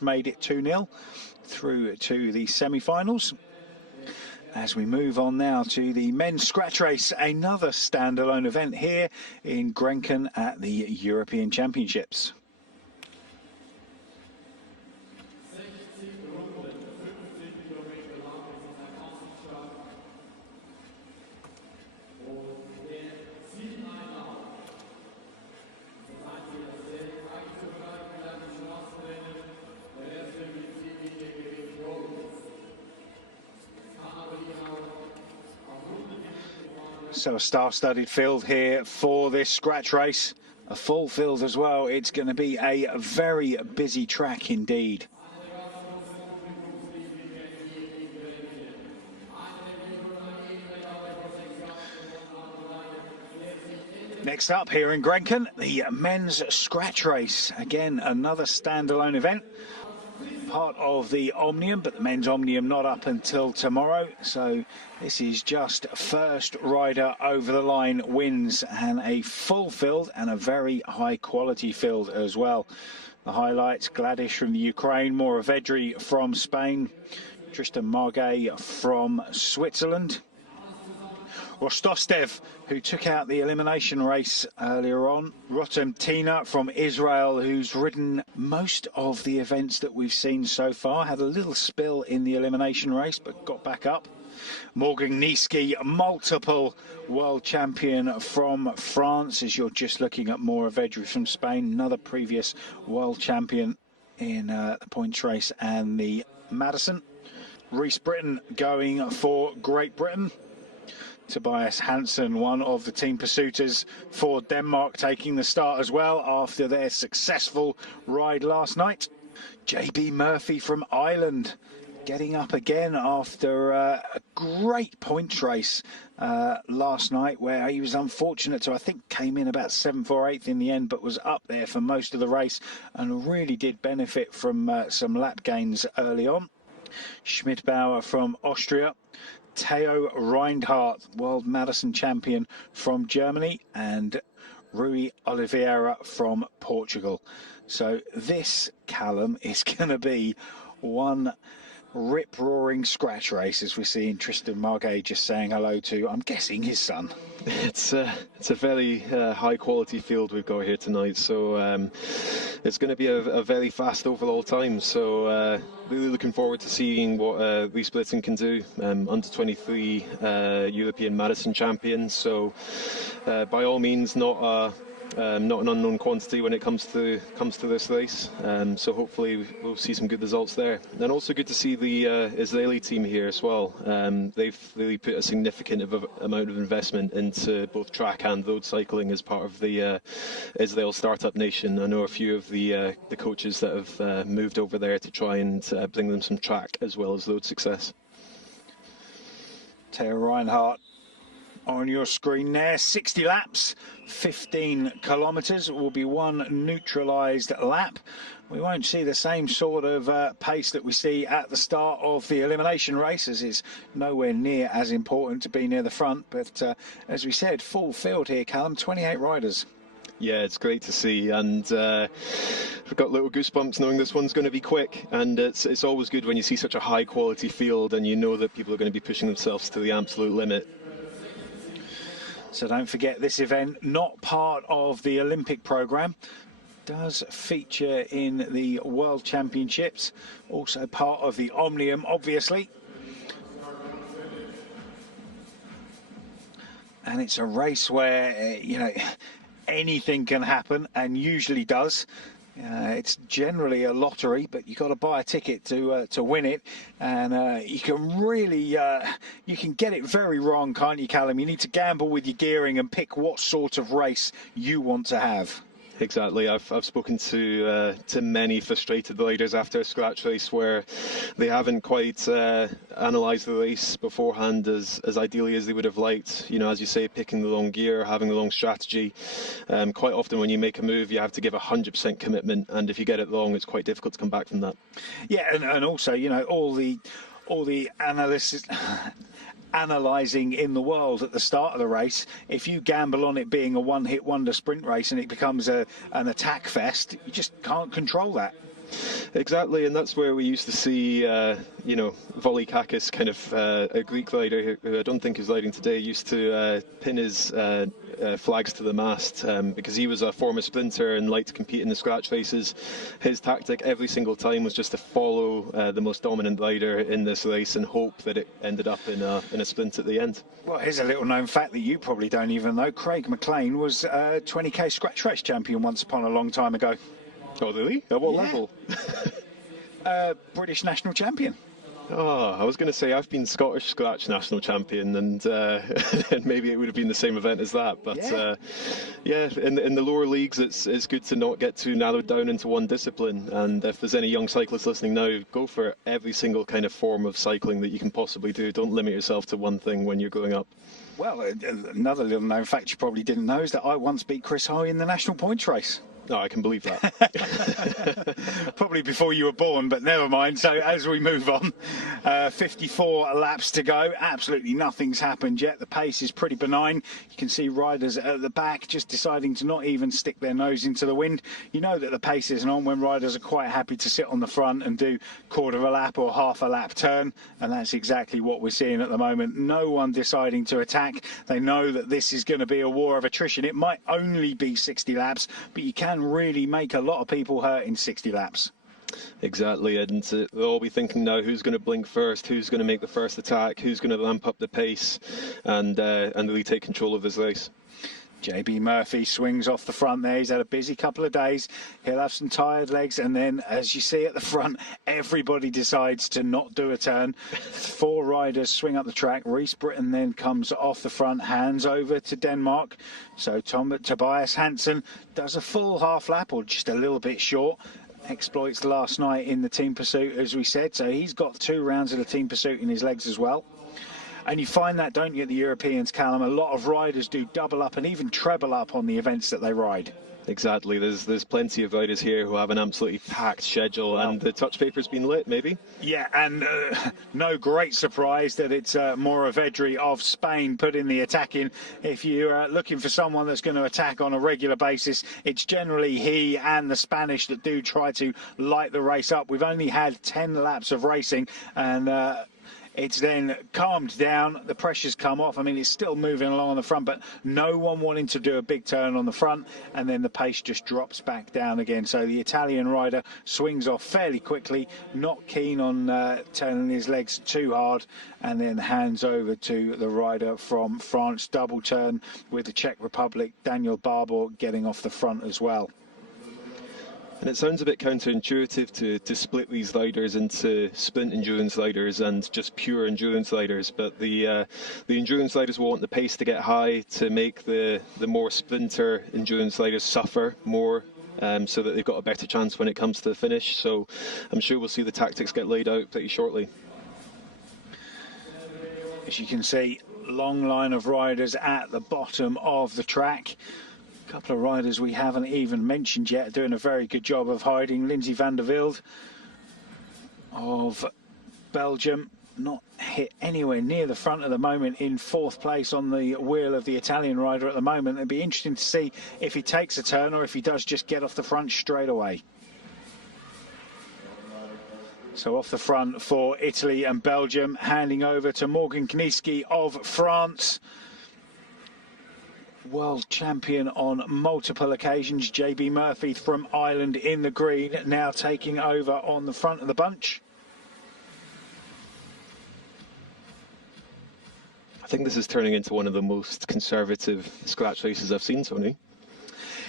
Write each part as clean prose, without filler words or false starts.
made it 2-0 through to the semi-finals. As we move on now to the men's scratch race, another standalone event here in Grenken at the European Championships. So a star-studded field here for this scratch race. A full field as well. It's going to be a very busy track indeed. Next up here in Grenken, the men's scratch race. Again, another standalone event. Part of the Omnium, but the men's Omnium not up until tomorrow. So this is just first rider over the line wins, and a full field and a very high quality field as well. The highlights: Gladish from the Ukraine, Moravedri from Spain, Tristan Margay from Switzerland, Rostostev, who took out the elimination race earlier on, Rotem Tina from Israel, who's ridden most of the events that we've seen so far, had a little spill in the elimination race but got back up, Morgan Niski, multiple world champion from France, as you're just looking at Moravedri from Spain, another previous world champion in the points race and the Madison, Rhys Britton going for Great Britain, Tobias Hansen, one of the team pursuiters for Denmark, taking the start as well after their successful ride last night. JB Murphy from Ireland getting up again after a great points race last night, where he was unfortunate to, I think, came in about 7th or 8th in the end, but was up there for most of the race and really did benefit from some lap gains early on. Schmidbauer from Austria, Theo Reinhardt, World Madison champion from Germany, and Rui Oliveira from Portugal. So this, Callum, is going to be one rip-roaring scratch race, as we're seeing Tristan Margay just saying hello to, I'm guessing, his son. It's a very high-quality field we've got here tonight, so it's going to be a very fast overall time. So really looking forward to seeing what Rhys Britton can do. Under 23 European Madison champion, so by all means not an unknown quantity when it comes to this race. So hopefully we'll see some good results there. And also good to see the Israeli team here as well. They've really put a significant amount of investment into both track and road cycling as part of the Israel Startup Nation. I know a few of the coaches that have moved over there to try and bring them some track as well as road success. Theo Reinhardt on your screen there, 60 laps, 15 kilometres, will be one neutralised lap. We won't see the same sort of pace that we see at the start of the elimination race, as it's nowhere near as important to be near the front. But as we said, full field here, Callum, 28 riders. Yeah, it's great to see, and I've got little goosebumps knowing this one's going to be quick, and it's always good when you see such a high quality field and you know that people are going to be pushing themselves to the absolute limit. So don't forget, this event, not part of the Olympic programme, does feature in the World Championships, also part of the Omnium, obviously. And it's a race where, you know, anything can happen, and usually does. It's generally a lottery, but you've got to buy a ticket to win it, and you can really you can get it very wrong, can't you, Callum? You need to gamble with your gearing and pick what sort of race you want to have. Exactly. I've spoken to many frustrated riders after a scratch race where they haven't quite analysed the race beforehand as ideally as they would have liked. You know, as you say, picking the wrong gear, having the wrong strategy. Quite often when you make a move, you have to give 100% commitment, and if you get it wrong, it's quite difficult to come back from that. Yeah, and also, you know, all the analysis. Analysing in the world at the start of the race, if you gamble on it being a one-hit wonder sprint race and it becomes an attack fest, you just can't control that. Exactly, and that's where we used to see, Volikakis, kind of a Greek rider who I don't think is riding today, used to pin his flags to the mast because he was a former sprinter and liked to compete in the scratch races. His tactic every single time was just to follow the most dominant rider in this race and hope that it ended up in a sprint at the end. Well, here's a little known fact that you probably don't even know. Craig McLean was 20k scratch race champion once upon a long time ago. Oh, really? At what level? British national champion. Oh, I was going to say I've been Scottish scratch national champion, and and maybe it would have been the same event as that. But in the lower leagues, it's good to not get too narrowed down into one discipline. And if there's any young cyclists listening now, go for every single kind of form of cycling that you can possibly do. Don't limit yourself to one thing when you're growing up. Well, another little known fact you probably didn't know is that I once beat Chris Hoy in the national points race. No, I can believe that. Probably before you were born, but never mind. So as we move on, 54 laps to go. Absolutely nothing's happened yet. The pace is pretty benign. You can see riders at the back just deciding to not even stick their nose into the wind. You know that the pace isn't on when riders are quite happy to sit on the front and do quarter of a lap or half a lap turn. And that's exactly what we're seeing at the moment. No one deciding to attack. They know that this is going to be a war of attrition. It might only be 60 laps, but you can really make a lot of people hurt in 60 laps. Exactly, and they'll all be thinking now who's going to blink first, who's going to make the first attack, who's going to ramp up the pace and really take control of this race. JB Murphy swings off the front there. He's had a busy couple of days. He'll have some tired legs, and then, as you see at the front, everybody decides to not do a turn. 4 riders swing up the track. Reese Britton then comes off the front, hands over to Denmark. So Tobias Hansen does a full half lap, or just a little bit short. Exploits last night in the team pursuit, as we said. So he's got 2 rounds of the team pursuit in his legs as well. And you find that, don't you, at the Europeans, Callum? A lot of riders do double up and even treble up on the events that they ride. Exactly. There's plenty of riders here who have an absolutely packed schedule, and the touch paper's been lit, maybe. Yeah, and no great surprise that it's Moravedri of Spain putting the attack in. If you're looking for someone that's going to attack on a regular basis, it's generally he and the Spanish that do try to light the race up. We've only had 10 laps of racing, and it's then calmed down, the pressure's come off. I mean, it's still moving along on the front, but no one wanting to do a big turn on the front, and then the pace just drops back down again. So the Italian rider swings off fairly quickly, not keen on turning his legs too hard, and then hands over to the rider from France. Double turn with the Czech Republic, Daniel Barbour, getting off the front as well. And it sounds a bit counterintuitive to split these riders into sprint endurance riders and just pure endurance riders, but the endurance riders want the pace to get high to make the more sprinter endurance riders suffer more, so that they've got a better chance when it comes to the finish. So I'm sure we'll see the tactics get laid out pretty shortly. As you can see, long line of riders at the bottom of the track. A couple of riders we haven't even mentioned yet doing a very good job of hiding. Lindsay van der Velde of Belgium, not hit anywhere near the front at the moment, in 4th place on the wheel of the Italian rider at the moment. It'd be interesting to see if he takes a turn or if he does just get off the front straight away. So off the front for Italy and Belgium, handing over to Morgan Kniesky of France. World champion on multiple occasions. JB Murphy from Ireland in the green, now taking over on the front of the bunch. I think this is turning into one of the most conservative scratch races I've seen, Tony.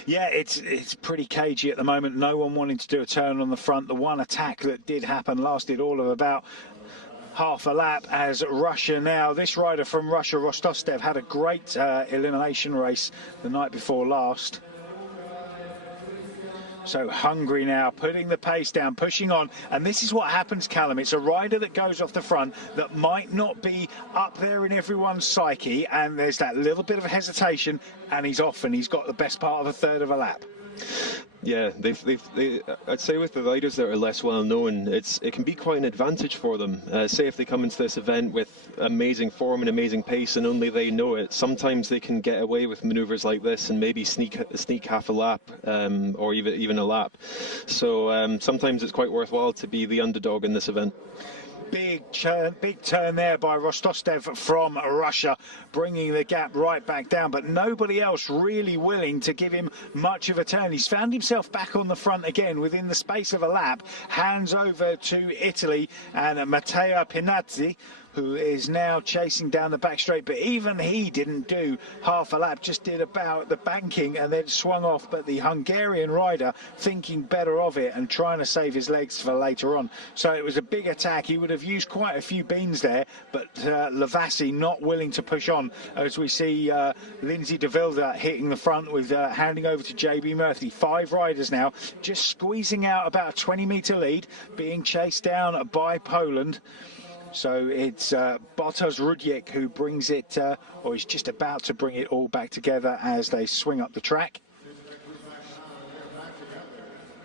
Yeah, it's pretty cagey at the moment. No one wanting to do a turn on the front. The one attack that did happen lasted all of about half a lap, as Russia now, this rider from Russia, Rostostev, had a great elimination race the night before last. So Hungary now putting the pace down, pushing on, and this is what happens, Callum. It's a rider that goes off the front that might not be up there in everyone's psyche, and there's that little bit of hesitation, and he's off, and he's got the best part of a third of a lap. Yeah, I'd say with the riders that are less well known, it can be quite an advantage for them. Say if they come into this event with amazing form and amazing pace, and only they know it. Sometimes they can get away with manoeuvres like this and maybe sneak half a lap, or even a lap. So sometimes it's quite worthwhile to be the underdog in this event. Big turn there by Rostostev from Russia, bringing the gap right back down, but nobody else really willing to give him much of a turn. He's found himself back on the front again within the space of a lap, hands over to Italy and Matteo Pinazzi, who is now chasing down the back straight, but even he didn't do half a lap, just did about the banking and then swung off. But the Hungarian rider thinking better of it and trying to save his legs for later on. So it was a big attack. He would have used quite a few beans there, but Lavassi not willing to push on, as we see Lindsay de Wilde hitting the front with handing over to JB Murphy. 5 riders now just squeezing out about a 20-metre lead, being chased down by Poland. So it's Bartosz Rudiek who brings it, or is just about to bring it all back together as they swing up the track.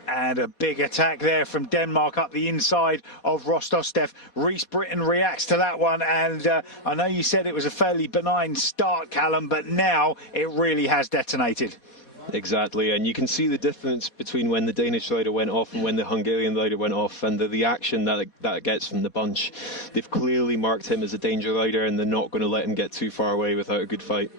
And a big attack there from Denmark up the inside of Rostostev. Reese Britton reacts to that one, and I know you said it was a fairly benign start, Callum, but now it really has detonated. Exactly, and you can see the difference between when the Danish rider went off and when the Hungarian rider went off, and the reaction that it gets from the bunch. They've clearly marked him as a danger rider, and they're not going to let him get too far away without a good fight.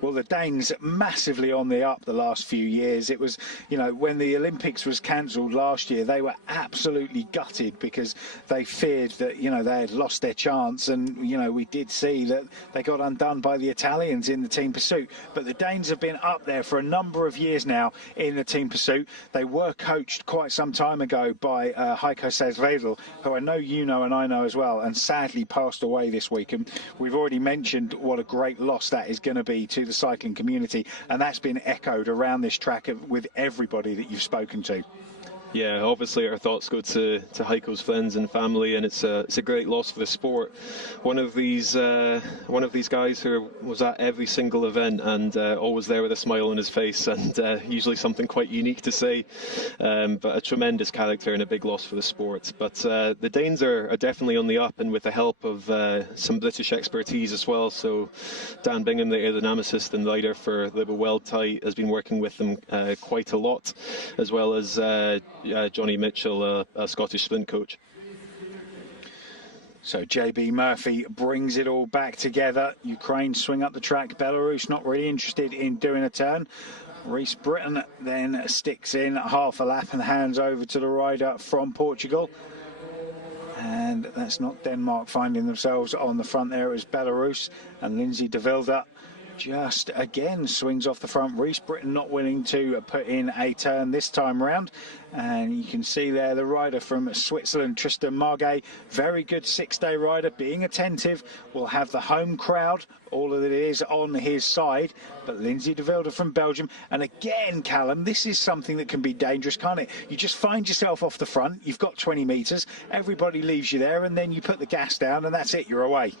Well, the Danes massively on the up the last few years. It was, you know, when the Olympics was cancelled last year, they were absolutely gutted because they feared that, you know, they had lost their chance. And, you know, we did see that they got undone by the Italians in the team pursuit. But the Danes have been up there for a number of years now in the team pursuit. They were coached quite some time ago by Heiko Sazvedel, who I know you know and I know as well, and sadly passed away this week. And we've already mentioned what a great loss that is going to be to the cycling community, and that's been echoed around this track with everybody that you've spoken to. Yeah, obviously our thoughts go to Heiko's friends and family, and it's a great loss for the sport. One of these guys who was at every single event and always there with a smile on his face, and usually something quite unique to say, but a tremendous character and a big loss for the sport. But the Danes are definitely on the up, and with the help of some British expertise as well. So Dan Bingham, the aerodynamicist and rider for Libel Weld Tight, has been working with them quite a lot, as well as Johnny Mitchell, a Scottish sprint coach. So JB Murphy brings it all back together. Ukraine swing up the track. Belarus not really interested in doing a turn. Reese Britton then sticks in half a lap and hands over to the rider from Portugal. And that's not Denmark finding themselves on the front there. It was Belarus, and Lindsay de Wilde just again swings off the front. Reese Britton not willing to put in a turn this time round. And you can see there the rider from Switzerland, Tristan Margay, very good 6-day rider, being attentive, will have the home crowd, all of it is on his side. But Lindsay de Wilde from Belgium, and again, Callum, this is something that can be dangerous, can't it? You just find yourself off the front, you've got 20 metres, everybody leaves you there, and then you put the gas down, and that's it, you're away.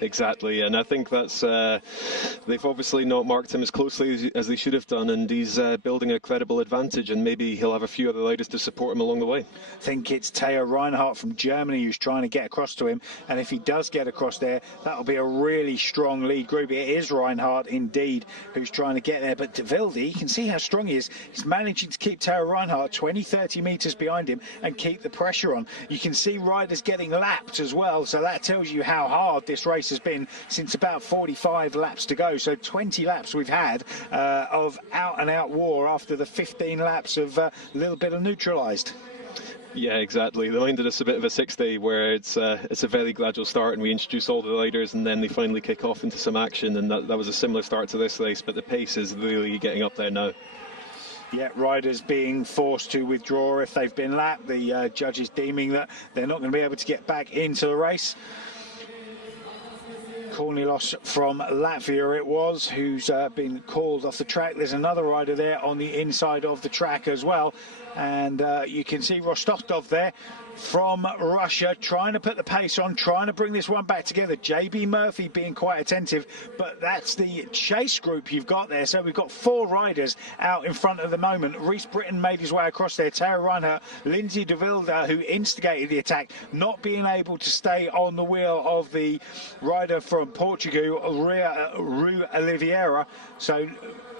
Exactly, and I think that's they've obviously not marked him as closely as they should have done, and he's building a credible advantage, and maybe he'll have a few other riders to support him along the way. I think it's Theo Reinhardt from Germany who's trying to get across to him, and if he does get across there, that'll be a really strong lead group. It is Reinhardt indeed who's trying to get there, but de Wilde, you can see how strong he is. He's managing to keep Theo Reinhardt 20-30 metres behind him and keep the pressure on. You can see riders getting lapped as well, so that tells you how hard this race has been since about 45 laps to go. So 20 laps we've had of out-and-out war after the 15 laps of a little bit of neutralised. Yeah, exactly. They reminded us a bit of a 6-day where it's a very gradual start, and we introduce all the riders and then they finally kick off into some action, and that was a similar start to this race, but the pace is really getting up there now. Yeah, riders being forced to withdraw if they've been lapped. The judges deeming that they're not going to be able to get back into the race. Kornilos from Latvia it was, who's been called off the track. There's another rider there on the inside of the track as well. And you can see Rostov there from Russia trying to put the pace on, trying to bring this one back together. JB Murphy being quite attentive, but that's the chase group you've got there. So we've got 4 riders out in front at the moment. Reese Britton made his way across there. Tara Reinhardt, Lindsay de Wilde, who instigated the attack, not being able to stay on the wheel of the rider from Portugal, Rui Oliveira. So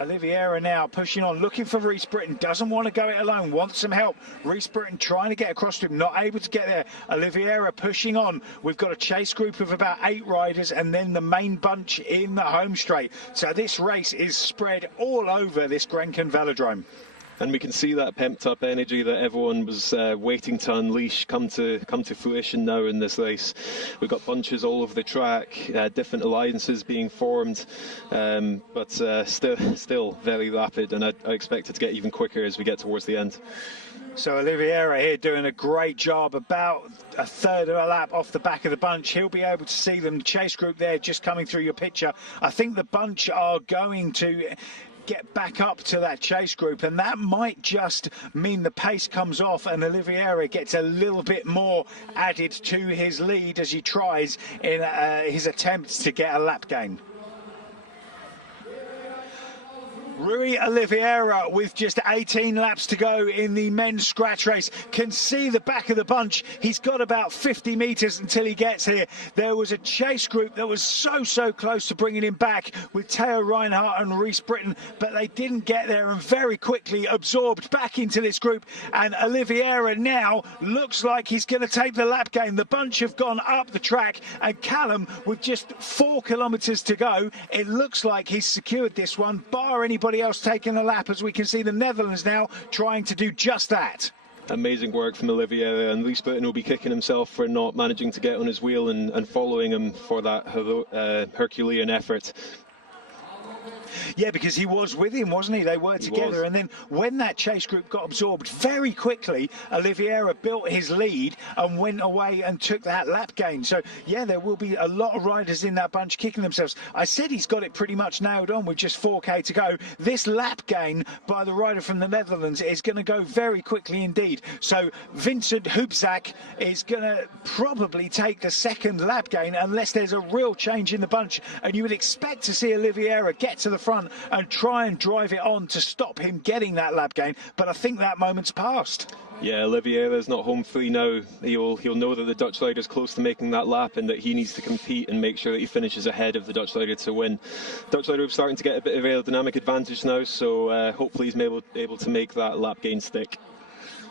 Oliveira now pushing on, looking for Reese Britton, doesn't want to go it alone, wants some help. Reese Britton trying to get across to him, not able to get there. Oliveira pushing on. We've got a chase group of about 8 riders and then the main bunch in the home straight. So this race is spread all over this Grenken velodrome. And we can see that pumped up energy that everyone was waiting to unleash come to fruition now in this race. We've got bunches all over the track, different alliances being formed, but still very rapid, and I expect it to get even quicker as we get towards the end. So Oliveira here doing a great job, about a third of a lap off the back of the bunch. He'll be able to see them. The chase group there just coming through your picture. I think the bunch are going to get back up to that chase group, and that might just mean the pace comes off and Oliveira gets a little bit more added to his lead as he tries in his attempts to get a lap gain. Rui Oliveira, with just 18 laps to go in the men's scratch race, can see the back of the bunch. He's got about 50 metres until he gets here. There was a chase group that was so close to bringing him back with Teo Reinhardt and Reese Britton, but they didn't get there and very quickly absorbed back into this group. And Oliveira now looks like he's going to take the lap gain. The bunch have gone up the track, and Callum, with just 4 kilometres to go, it looks like he's secured this one, bar anybody else taking a lap, as we can see the Netherlands now trying to do just that. Amazing work from Oliveira, and Reese Britton will be kicking himself for not managing to get on his wheel and following him for that Herculean effort. Yeah, because he was with him, wasn't he? They were together. And then when that chase group got absorbed, very quickly, Oliveira built his lead and went away and took that lap gain. So, yeah, there will be a lot of riders in that bunch kicking themselves. I said he's got it pretty much nailed on with just 4K to go. This lap gain by the rider from the Netherlands is going to go very quickly indeed. So Vincent Hoopzak is going to probably take the second lap gain unless there's a real change in the bunch. And you would expect to see Oliveira get to the front and try and drive it on to stop him getting that lap gain, but I think that moment's passed. Yeah, Oliveira's not home free now. He'll know that the Dutch rider's close to making that lap and that he needs to compete and make sure that he finishes ahead of the Dutch rider to win. Dutch rider is starting to get a bit of aerodynamic advantage now, so hopefully he's able to make that lap gain stick.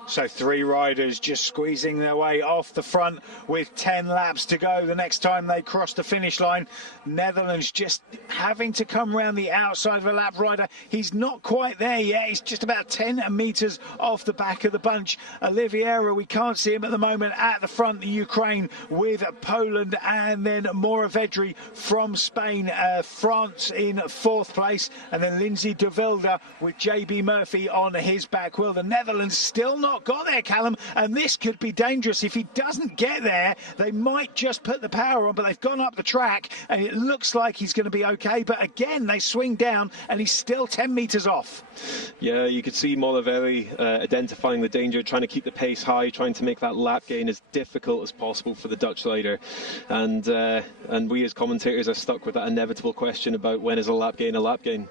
So 3 riders just squeezing their way off the front with 10 laps to go the next time they cross the finish line. Netherlands just having to come around the outside of a lap rider. He's not quite there yet. He's just about 10 metres off the back of the bunch. Oliveira, we can't see him at the moment at the front. The Ukraine with Poland, and then Moravedri from Spain. France in 4th place, and then Lindsay de Wilde with JB Murphy on his back wheel. The Netherlands still not got there, Callum, and this could be dangerous. If he doesn't get there, they might just put the power on, but they've gone up the track and it looks like he's going to be okay. But again, they swing down and he's still 10 metres off. Yeah, you could see Moravedri identifying the danger, trying to keep the pace high, trying to make that lap gain as difficult as possible for the Dutch rider. And we as commentators are stuck with that inevitable question about when is a lap gain a lap gain.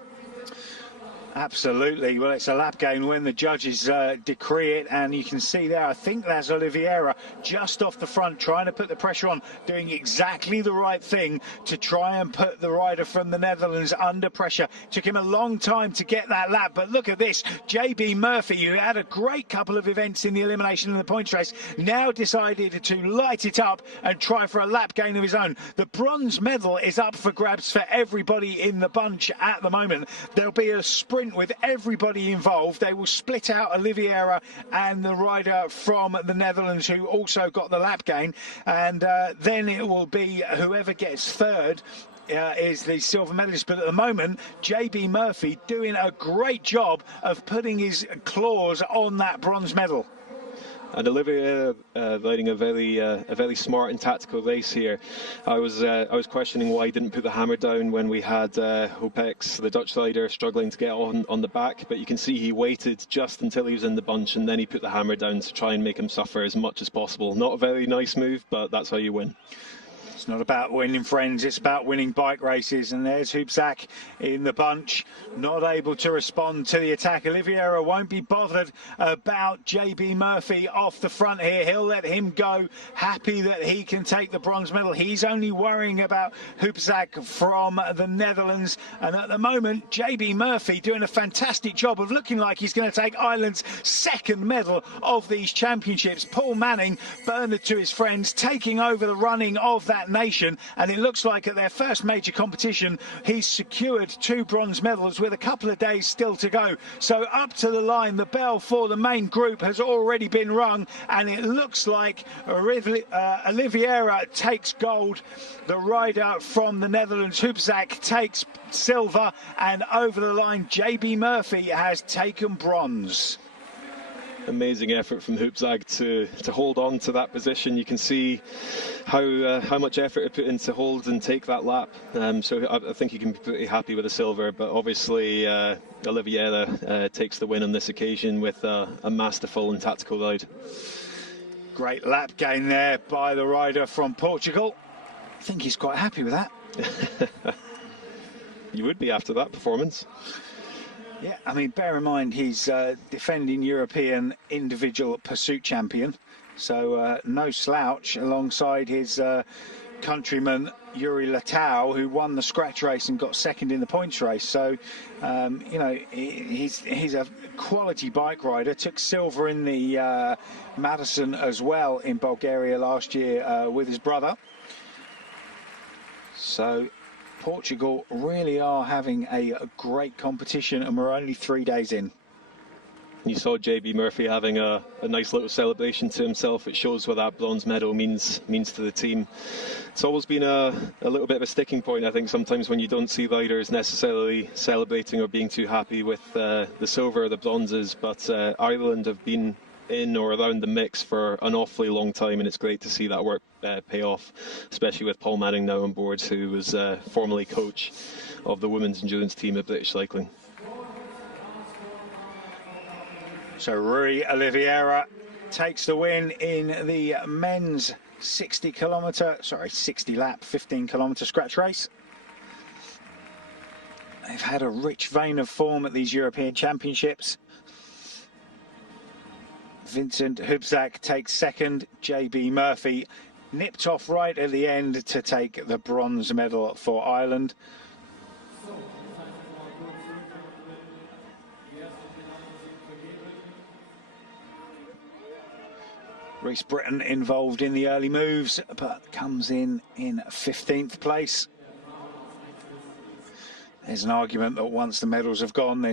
Absolutely. Well, it's a lap gain when the judges decree it, and you can see there, I think that's Oliveira just off the front, trying to put the pressure on, doing exactly the right thing to try and put the rider from the Netherlands under pressure. Took him a long time to get that lap, but look at this. JB Murphy, who had a great couple of events in the elimination and the points race, now decided to light it up and try for a lap gain of his own. The bronze medal is up for grabs for everybody in the bunch at the moment. There'll be a sprint with everybody involved. They will split out Oliveira and the rider from the Netherlands who also got the lap gain, and then it will be whoever gets third is the silver medalist. But at the moment, JB Murphy doing a great job of putting his claws on that bronze medal. And Olivia riding a very smart and tactical race here. I was questioning why he didn't put the hammer down when we had Hopex, the Dutch rider, struggling to get on the back. But you can see he waited just until he was in the bunch, and then he put the hammer down to try and make him suffer as much as possible. Not a very nice move, but that's how you win. It's not about winning, friends, it's about winning bike races. And there's Hubzak in the bunch, not able to respond to the attack. Oliveira won't be bothered about JB Murphy off the front here. He'll let him go, happy that he can take the bronze medal. He's only worrying about Hubzak from the Netherlands. And at the moment, JB Murphy doing a fantastic job of looking like he's going to take Ireland's second medal of these championships. Paul Manning, Bernard to his friends, taking over the running of that nation, and it looks like at their first major competition he's secured 2 bronze medals with a couple of days still to go. So up to the line, the bell for the main group has already been rung, and it looks like Oliveira takes gold. The rider from the Netherlands, Hubzak, takes silver, and over the line JB Murphy has taken bronze. Amazing effort from Hubzak to hold on to that position. You can see how much effort he put in to hold and take that lap. So I think he can be pretty happy with the silver. But obviously, Oliveira takes the win on this occasion with a masterful and tactical ride. Great lap gain there by the rider from Portugal. I think he's quite happy with that. You would be after that performance. Yeah, I mean, bear in mind he's defending European individual pursuit champion, so no slouch alongside his countryman Yuri Latau, who won the scratch race and got second in the points race. So, you know, he's a quality bike rider. Took silver in the Madison as well in Bulgaria last year with his brother. So Portugal really are having a great competition, and we're only 3 days in. You saw JB Murphy having a nice little celebration to himself. It shows what that bronze medal means to the team. It's always been a little bit of a sticking point, I think, sometimes when you don't see riders necessarily celebrating or being too happy with the silver or the bronzes. But Ireland have been in or around the mix for an awfully long time, and it's great to see that work pay off, especially with Paul Manning now on board, who was formerly coach of the women's endurance team at British Cycling. So Rui Oliveira takes the win in the men's 60 lap, 15 kilometre scratch race. They've had a rich vein of form at these European Championships. Vincent Hubzak takes second. JB Murphy nipped off right at the end to take the bronze medal for Ireland. Reese Britton involved in the early moves, but comes in 15th place. There's an argument that once the medals have gone,